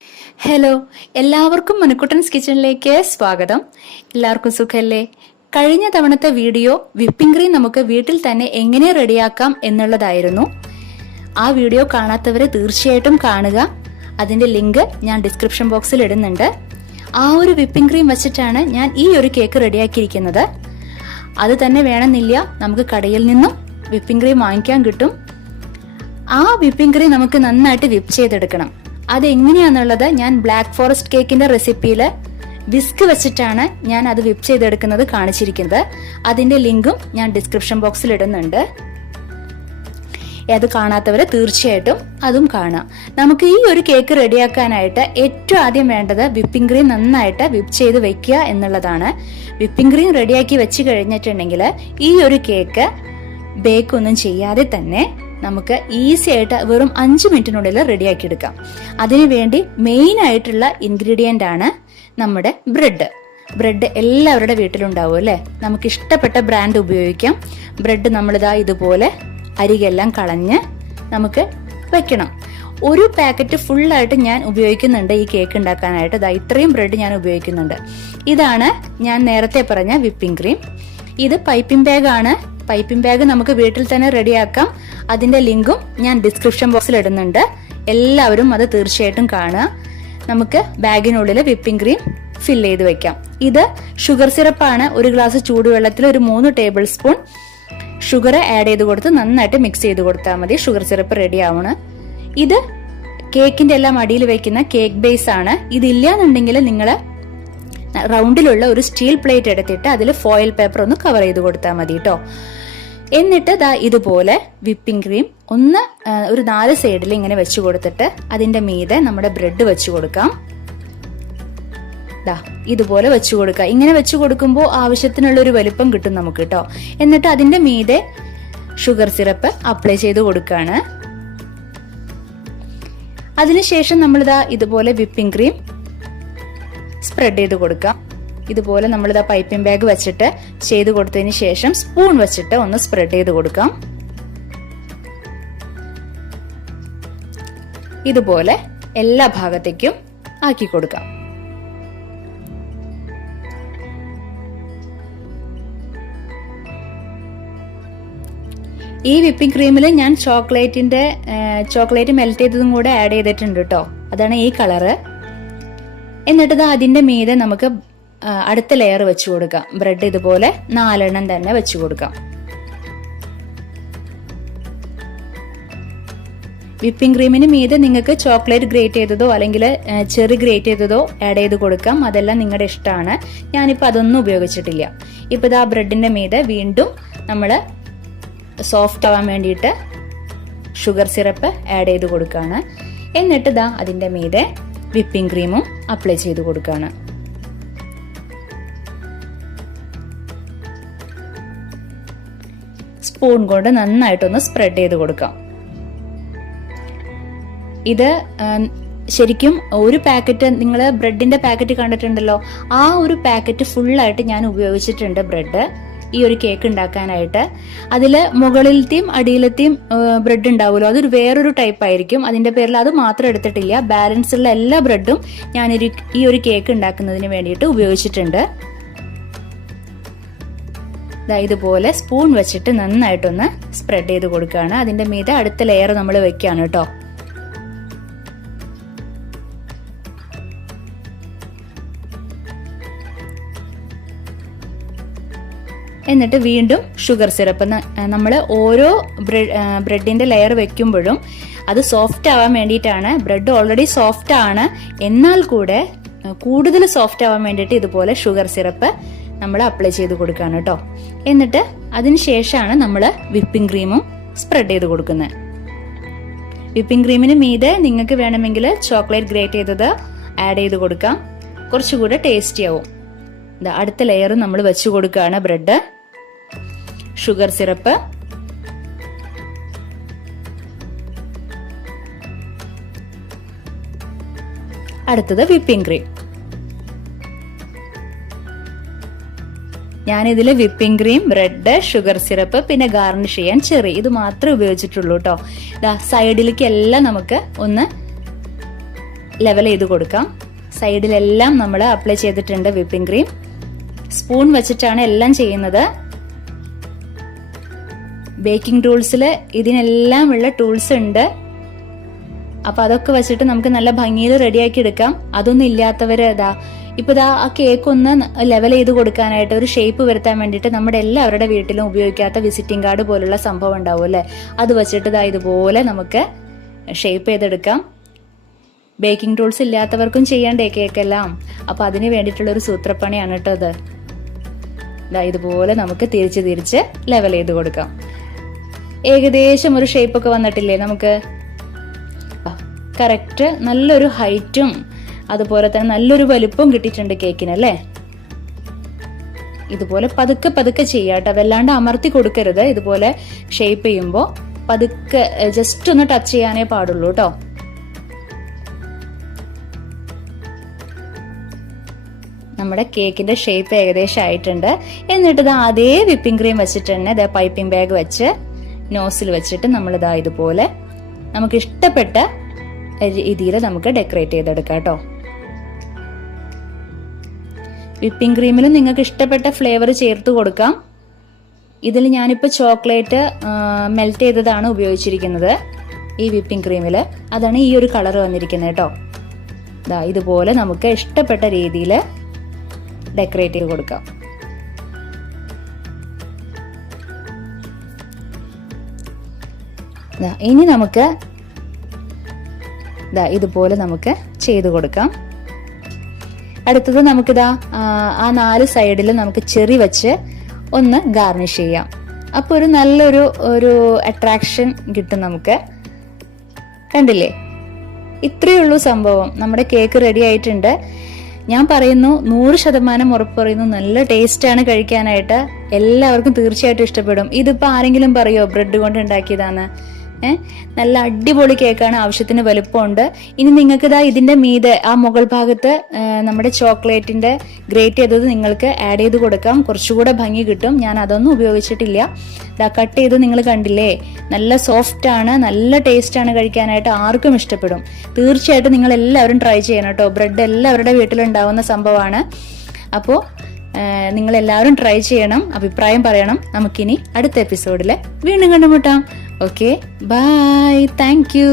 Hello, എല്ലാവർക്കും മനുക്കുട്ടൻസ് കിച്ചണിലേക്ക് സ്വാഗതം. എല്ലാവർക്കും സുഖല്ലേ? കഴിഞ്ഞ തവണത്തെ വീഡിയോ വിപ്പിംഗ് ക്രീം നമുക്ക് വീട്ടിൽ തന്നെ എങ്ങനെ റെഡിയാക്കാം എന്നുള്ളതായിരുന്നു. ആ വീഡിയോ കാണാത്തവരെ തീർച്ചയായിട്ടും കാണുക. അതിന്റെ ലിങ്ക് ഞാൻ ഡിസ്ക്രിപ്ഷൻ ബോക്സിൽ ഇടുന്നുണ്ട്. ആ ഒരു വിപ്പിംഗ് ക്രീം വെച്ചിട്ടാണ് ഞാൻ ഈ ഒരു കേക്ക് റെഡിയാക്കിയിരിക്കുന്നത്. അത് തന്നെ വേണമെന്നില്ല, നമുക്ക് കടയിൽ നിന്നും വിപ്പിംഗ് ക്രീം വാങ്ങിക്കാൻ കിട്ടും. ആ വിപ്പിംഗ് ക്രീം നമുക്ക് നന്നായിട്ട് വിപ്പ് ചെയ്തെടുക്കണം. അതെങ്ങനെയാന്നുള്ളത് ഞാൻ ബ്ലാക്ക് ഫോറസ്റ്റ് കേക്കിന്റെ റെസിപ്പിയിൽ വിസ്ക് വെച്ചിട്ടാണ് ഞാൻ അത് വിപ്പ് ചെയ്തെടുക്കുന്നത് കാണിച്ചിരിക്കുന്നത്. അതിന്റെ ലിങ്കും ഞാൻ ഡിസ്ക്രിപ്ഷൻ ബോക്സിൽ ഇടുന്നുണ്ട്. അത് കാണാത്തവരെ തീർച്ചയായിട്ടും അതും കാണാം. നമുക്ക് ഈ ഒരു കേക്ക് റെഡിയാക്കാനായിട്ട് ഏറ്റവും ആദ്യം വേണ്ടത് വിപ്പിംഗ് ക്രീം നന്നായിട്ട് വിപ്പ് ചെയ്ത് വെക്കുക എന്നുള്ളതാണ്. വിപ്പിംഗ് ക്രീം റെഡിയാക്കി വെച്ച് കഴിഞ്ഞിട്ടുണ്ടെങ്കിൽ ഈ ഒരു കേക്ക് ബേക്ക് ഒന്നും ചെയ്യാതെ തന്നെ നമുക്ക് ഈസി ആയിട്ട് വെറും 5 മിനിറ്റിനുള്ളിൽ റെഡിയാക്കി എടുക്കാം. അതിനുവേണ്ടി മെയിൻ ആയിട്ടുള്ള ഇൻഗ്രീഡിയന്റ് ആണ് നമ്മുടെ ബ്രെഡ്. ബ്രെഡ് എല്ലാവരുടെ വീട്ടിലുണ്ടാവും അല്ലെ? നമുക്ക് ഇഷ്ടപ്പെട്ട ബ്രാൻഡ് ഉപയോഗിക്കാം. ബ്രെഡ് നമ്മളിതാ ഇതുപോലെ അരികെല്ലാം കളഞ്ഞ് നമുക്ക് വെക്കണം. ഒരു പാക്കറ്റ് ഫുള്ളായിട്ട് ഞാൻ ഉപയോഗിക്കുന്നുണ്ട് ഈ കേക്ക് ഉണ്ടാക്കാനായിട്ട്. ഇതാ ഇത്രയും ബ്രെഡ് ഞാൻ ഉപയോഗിക്കുന്നുണ്ട്. ഇതാണ് ഞാൻ നേരത്തെ പറഞ്ഞ വിപ്പിംഗ് ക്രീം. ഇത് പൈപ്പിംഗ് ബാഗ് ആണ്. പൈപ്പിംഗ് ബാഗ് നമുക്ക് വീട്ടിൽ തന്നെ റെഡിയാക്കാം. അതിന്റെ ലിങ്കും ഞാൻ ഡിസ്ക്രിപ്ഷൻ ബോക്സിൽ ഇടുന്നുണ്ട്. എല്ലാവരും അത് തീർച്ചയായിട്ടും കാണുക. നമുക്ക് ബാഗിനുള്ളിൽ വിപ്പിംഗ് ക്രീം ഫിൽ ചെയ്ത് വെക്കാം. ഇത് ഷുഗർ സിറപ്പാണ്. ഒരു ഗ്ലാസ് ചൂടുവെള്ളത്തിൽ ഒരു 3 ടേബിൾ സ്പൂൺ ഷുഗർ ആഡ് ചെയ്ത് കൊടുത്ത് നന്നായിട്ട് മിക്സ് ചെയ്ത് കൊടുത്താൽ മതി. ഷുഗർ സിറപ്പ് റെഡി ആവണം. ഇത് കേക്കിന്റെ എല്ലാം അടിയിൽ വെക്കുന്ന കേക്ക് ബേസ് ആണ്. ഇതില്ലാന്നുണ്ടെങ്കിൽ നിങ്ങൾ റൗണ്ടിലുള്ള ഒരു സ്റ്റീൽ പ്ലേറ്റ് എടുത്തിട്ട് അതിൽ ഫോയിൽ പേപ്പർ ഒന്ന് കവർ ചെയ്ത് കൊടുത്താൽ മതി കേട്ടോ. എന്നിട്ട് ദാ ഇതുപോലെ വിപ്പിംഗ് ക്രീം ഒരു 4 സൈഡിൽ ഇങ്ങനെ വെച്ചു കൊടുത്തിട്ട് അതിന്റെ മീതെ നമ്മുടെ ബ്രെഡ് വെച്ചു കൊടുക്കാം. ദാ ഇതുപോലെ വെച്ചു കൊടുക്കുക. ഇങ്ങനെ വെച്ചു കൊടുക്കുമ്പോൾ ആവശ്യത്തിനുള്ള ഒരു വലിപ്പം കിട്ടും നമുക്ക് കേട്ടോ. എന്നിട്ട് അതിന്റെ മീതെ ഷുഗർ സിറപ്പ് അപ്ലൈ ചെയ്ത് കൊടുക്കുകയാണ്. അതിനുശേഷം നമ്മളിതാ ഇതുപോലെ വിപ്പിംഗ് ക്രീം സ്പ്രെഡ് ചെയ്ത് കൊടുക്കാം. ഇതുപോലെ നമ്മളിതാ പൈപ്പിംഗ് ബാഗ് വെച്ചിട്ട് ചെയ്ത് കൊടുത്തതിന് ശേഷം സ്പൂൺ വെച്ചിട്ട് ഒന്ന് സ്പ്രെഡ് ചെയ്ത് കൊടുക്കാം. ഇതുപോലെ എല്ലാ ഭാഗത്തേക്കും ആക്കി കൊടുക്കാം. ഈ വിപ്പിംഗ് ക്രീമിൽ ഞാൻ ചോക്ലേറ്റ് മെൽറ്റ് ചെയ്തതും കൂടെ ആഡ് ചെയ്തിട്ടുണ്ട് കേട്ടോ. അതാണ് ഈ കളറ്. എന്നിട്ട് അതിന്റെ മീതെ നമുക്ക് അടുത്ത ലെയർ വെച്ചു കൊടുക്കാം. ബ്രെഡ് ഇതുപോലെ 4 എണ്ണം തന്നെ വെച്ചു കൊടുക്കാം. വിപ്പിംഗ് ക്രീമിന് മീതെ നിങ്ങൾക്ക് ചോക്ലേറ്റ് ഗ്രേറ്റ് ചെയ്തതോ അല്ലെങ്കിൽ ചെറി ഗ്രേറ്റ് ചെയ്തതോ ആഡ് ചെയ്ത് കൊടുക്കാം. അതെല്ലാം നിങ്ങളുടെ ഇഷ്ടമാണ്. ഞാനിപ്പോൾ അതൊന്നും ഉപയോഗിച്ചിട്ടില്ല. ഇപ്പൊ ഇതാ ബ്രെഡിന്റെ മീതെ വീണ്ടും നമ്മൾ സോഫ്റ്റ് ആവാൻ വേണ്ടിയിട്ട് ഷുഗർ സിറപ്പ് ആഡ് ചെയ്ത് കൊടുക്കുകയാണ്. എന്നിട്ട് ഇതാ അതിന്റെ മീതെ വിപ്പിംഗ് ക്രീമും അപ്ലൈ ചെയ്ത് കൊടുക്കുകയാണ്. സ്പൂൺ കൊണ്ട് നന്നായിട്ടൊന്ന് സ്പ്രെഡ് ചെയ്ത് കൊടുക്കാം. ഇത് ശരിക്കും ഒരു പാക്കറ്റ്, നിങ്ങൾ ബ്രെഡിന്റെ പാക്കറ്റ് കണ്ടിട്ടുണ്ടല്ലോ, ആ ഒരു പാക്കറ്റ് ഫുള്ളായിട്ട് ഞാൻ ഉപയോഗിച്ചിട്ടുണ്ട് ബ്രെഡ് ഈ ഒരു കേക്ക് ഉണ്ടാക്കാനായിട്ട്. അതില് മുകളിലത്തെയും അടിയിലത്തെയും ബ്രെഡ് ഉണ്ടാവുമല്ലോ, അതൊരു വേറൊരു ടൈപ്പ് ആയിരിക്കും. അതിന്റെ പേരിൽ അത് മാത്രം എടുത്തിട്ടില്ല. ബാലൻസ് ഉള്ള എല്ലാ ബ്രെഡും ഞാൻ ഈ ഒരു കേക്ക് ഉണ്ടാക്കുന്നതിന് വേണ്ടിയിട്ട് ഉപയോഗിച്ചിട്ടുണ്ട്. ഇതുപോലെ സ്പൂൺ വെച്ചിട്ട് നന്നായിട്ടൊന്ന് സ്പ്രെഡ് ചെയ്ത് കൊടുക്കുകയാണ്. അതിന്റെ മീതെ അടുത്ത ലെയർ നമ്മൾ വെക്കുകയാണ് കേട്ടോ. എന്നിട്ട് വീണ്ടും ഷുഗർ സിറപ്പ് നമ്മൾ ഓരോ ബ്രെഡിന്റെ ലെയർ വെക്കുമ്പോഴും അത് സോഫ്റ്റ് ആവാൻ വേണ്ടിയിട്ടാണ്. ബ്രെഡ് ഓൾറെഡി സോഫ്റ്റ് ആണ്, എന്നാൽ കൂടെ കൂടുതൽ സോഫ്റ്റ് ആവാൻ വേണ്ടിയിട്ട് ഇതുപോലെ ഷുഗർ സിറപ്പ് നമ്മൾ അപ്ലൈ ചെയ്ത് കൊടുക്കുകയാണ് കേട്ടോ. എന്നിട്ട് അതിനുശേഷമാണ് നമ്മൾ വിപ്പിംഗ് ക്രീമും സ്പ്രെഡ് ചെയ്ത് കൊടുക്കുന്നത്. വിപ്പിംഗ് ക്രീമിന് മീതെ നിങ്ങൾക്ക് വേണമെങ്കിൽ ചോക്ലേറ്റ് ഗ്രേറ്റ് ചെയ്തത് ആഡ് ചെയ്ത് കൊടുക്കാം. കുറച്ചുകൂടെ ടേസ്റ്റി ആവും. അടുത്ത ലെയർ നമ്മൾ വെച്ചു കൊടുക്കുകയാണ്. ബ്രെഡ്, ഷുഗർ സിറപ്പ്, അടുത്തത് വിപ്പിംഗ് ക്രീം. ഞാനിതിൽ whipping cream, bread, sugar syrup, പിന്നെ ഗാർണിഷ് ചെയ്യാൻ ചെറി, ഇത് മാത്രമേ ഉപയോഗിച്ചിട്ടുള്ളൂ കേട്ടോ. സൈഡിലേക്ക് എല്ലാം നമുക്ക് ഒന്ന് ലെവൽ ചെയ്ത് കൊടുക്കാം. സൈഡിലെല്ലാം നമ്മൾ അപ്ലൈ ചെയ്തിട്ടുണ്ട് വിപ്പിംഗ് ക്രീം. സ്പൂൺ വെച്ചിട്ടാണ് എല്ലാം ചെയ്യുന്നത്. ബേക്കിംഗ് ടൂൾസിൽ ഇതിനെല്ലാം ഉള്ള ടൂൾസ് ഉണ്ട്. അപ്പൊ അതൊക്കെ വെച്ചിട്ട് നമുക്ക് നല്ല ഭംഗിയിൽ റെഡിയാക്കി എടുക്കാം. അതൊന്നും ഇല്ലാത്തവര് ഇപ്പൊ ആ കേക്ക് ഒന്ന് ലെവൽ ചെയ്ത് കൊടുക്കാനായിട്ട്, ഒരു ഷേപ്പ് വരുത്താൻ വേണ്ടിയിട്ട് നമ്മുടെ എല്ലാവരുടെ വീട്ടിലും ഉപയോഗിക്കാത്ത വിസിറ്റിംഗ് കാർഡ് പോലുള്ള സംഭവം ഉണ്ടാവും അല്ലെ, അത് വെച്ചിട്ട് ഇതുപോലെ നമുക്ക് ഷേപ്പ് ചെയ്തെടുക്കാം. ബേക്കിംഗ് ടൂൾസ് ഇല്ലാത്തവർക്കും ചെയ്യണ്ടേ കേക്കെല്ലാം. അപ്പൊ അതിന് വേണ്ടിയിട്ടുള്ള ഒരു സൂത്രപ്പണിയാണ് കേട്ടോ ഇത്. ഇതുപോലെ നമുക്ക് തിരിച്ച് ലെവൽ ചെയ്ത് കൊടുക്കാം. ഏകദേശം ഒരു ഷേപ്പ് ഒക്കെ വന്നിട്ടില്ലേ നമുക്ക്? കറക്റ്റ് നല്ലൊരു ഹൈറ്റും അതുപോലെ തന്നെ നല്ലൊരു വലുപ്പവും കിട്ടിയിട്ടുണ്ട് കേക്കിന് അല്ലേ. ഇതുപോലെ പതുക്കെ ചെയ്യാട്ടോ, വല്ലാണ്ട് അമർത്തി കൊടുക്കരുത്. ഇതുപോലെ ഷേപ്പ് ചെയ്യുമ്പോൾ പതുക്കെ ജസ്റ്റ് ഒന്ന് ടച്ച് ചെയ്യാനേ പാടുള്ളൂ കേട്ടോ. നമ്മുടെ കേക്കിന്റെ ഷേപ്പ് ഏകദേശം ആയിട്ടുണ്ട്. എന്നിട്ട് അതേ വിപ്പിംഗ് ക്രീം വെച്ചിട്ട് തന്നെ പൈപ്പിംഗ് ബാഗ് വെച്ച് നോസിൽ വെച്ചിട്ട് നമ്മൾ ഇതുപോലെ നമുക്ക് ഇഷ്ടപ്പെട്ട രീതിയിൽ നമുക്ക് ഡെക്കറേറ്റ് ചെയ്തെടുക്കാം കേട്ടോ. വിപ്പിംഗ് ക്രീമിൽ നിങ്ങൾക്ക് ഇഷ്ടപ്പെട്ട ഫ്ലേവർ ചേർത്ത് കൊടുക്കാം. ഇതിൽ ഞാനിപ്പോ ചോക്ലേറ്റ് മെൽറ്റ് ചെയ്തതാണ് ഉപയോഗിച്ചിരിക്കുന്നത് ഈ വിപ്പിംഗ് ക്രീമിൽ. അതാണ് ഈ ഒരു കളർ വന്നിരിക്കുന്നത് കേട്ടോ. ഇതുപോലെ നമുക്ക് ഇഷ്ടപ്പെട്ട രീതിയിൽ ഡെക്കറേറ്റ് ചെയ്ത് കൊടുക്കാം. ഇനി നമുക്ക് ഇതുപോലെ നമുക്ക് ചെയ്തു കൊടുക്കാം. അടുത്തത് നമുക്കിതാ ആ 4 സൈഡിലും നമുക്ക് ചെറി വെച്ച് ഒന്ന് ഗാർണിഷ് ചെയ്യാം. അപ്പൊ ഒരു നല്ലൊരു അട്രാക്ഷൻ കിട്ടും നമുക്ക്. കണ്ടില്ലേ? ഇത്രയേ ഉള്ളൂ സംഭവം. നമ്മുടെ കേക്ക് റെഡി ആയിട്ടുണ്ട്. ഞാൻ പറയുന്നു, 100% ഉറപ്പ് പറയുന്നു, നല്ല ടേസ്റ്റ് ആണ് കഴിക്കാനായിട്ട്. എല്ലാവർക്കും തീർച്ചയായിട്ടും ഇഷ്ടപ്പെടും. ഇതിപ്പോ ആരെങ്കിലും പറയോ ബ്രെഡ് കൊണ്ട് ഉണ്ടാക്കിയതാണ്? നല്ല അടിപൊളി കേക്കാണ്, ആവശ്യത്തിന് വലുപ്പമുണ്ട്. ഇനി നിങ്ങൾക്ക് ഇതിന്റെ മീതെ ആ മുകൾ ഭാഗത്ത് നമ്മുടെ ചോക്ലേറ്റിന്റെ ഗ്രേറ്റ് ചെയ്തത് നിങ്ങൾക്ക് ആഡ് ചെയ്ത് കൊടുക്കാം. കുറച്ചുകൂടെ ഭംഗി കിട്ടും. ഞാൻ അതൊന്നും ഉപയോഗിച്ചിട്ടില്ല. കട്ട് ചെയ്ത് നിങ്ങൾ കണ്ടില്ലേ? നല്ല സോഫ്റ്റ് ആണ്, നല്ല ടേസ്റ്റ് ആണ് കഴിക്കാനായിട്ട്. ആർക്കും ഇഷ്ടപ്പെടും. തീർച്ചയായിട്ടും നിങ്ങൾ എല്ലാവരും ട്രൈ ചെയ്യണം കേട്ടോ. ബ്രെഡ് എല്ലാവരുടെ വീട്ടിലുണ്ടാവുന്ന സംഭവമാണ്. അപ്പോൾ നിങ്ങൾ എല്ലാവരും ട്രൈ ചെയ്യണം, അഭിപ്രായം പറയണം. നമുക്കിനി അടുത്ത എപ്പിസോഡിൽ വീണ്ടും കണ്ടുമുട്ടാം. Okay, bye, thank U.